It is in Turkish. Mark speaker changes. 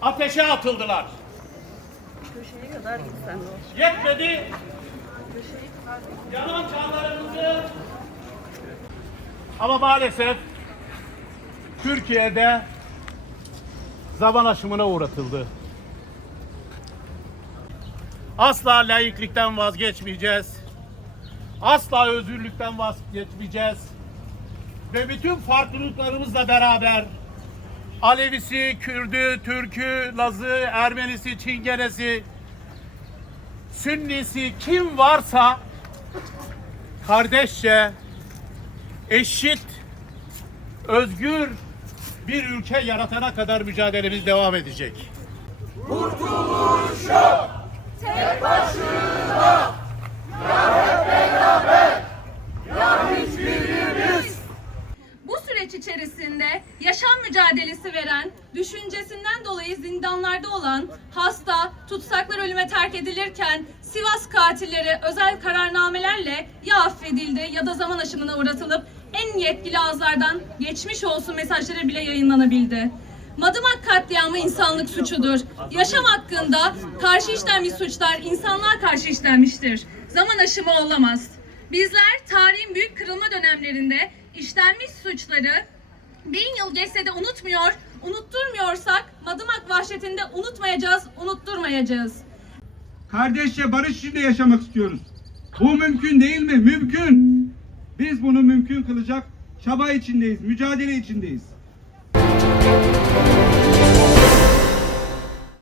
Speaker 1: hapse atıldılar.
Speaker 2: Köşeye kadar gitsen.
Speaker 1: Yetmedi. Yanan çağlarımızı ama maalesef Türkiye'de zaman aşımına uğratıldı. Asla laiklikten vazgeçmeyeceğiz. Asla özgürlükten vazgeçmeyeceğiz. Ve bütün farklılıklarımızla beraber Alevisi, Kürdü, Türkü, Lazı, Ermenisi, Çingenesi, Sünnisi kim varsa kardeşçe, eşit, özgür bir ülke yaratana kadar mücadelemiz devam edecek.
Speaker 3: Bu süreç içerisinde yaşam mücadelesi veren, düşüncesinden dolayı zindanlarda olan, hasta, tutsaklar ölüme terk edilirken Sivas katilleri özel kararnamelerle ya affedildi ya da zaman aşımına uğratılıp en yetkili ağızlardan geçmiş olsun mesajları bile yayınlanabildi. Madımak katliamı insanlık suçudur. Yaşam hakkında karşı işlenmiş suçlar insanlığa karşı işlenmiştir. Zaman aşımı olamaz. Bizler tarihin büyük kırılma dönemlerinde işlenmiş suçları bin yıl geçse de unutmuyor, unutturmuyorsak Madımak vahşetinde unutmayacağız, unutturmayacağız.
Speaker 4: Kardeşçe barış içinde yaşamak istiyoruz. Bu mümkün değil mi? Mümkün. Biz bunu mümkün kılacak çaba içindeyiz, mücadele içindeyiz.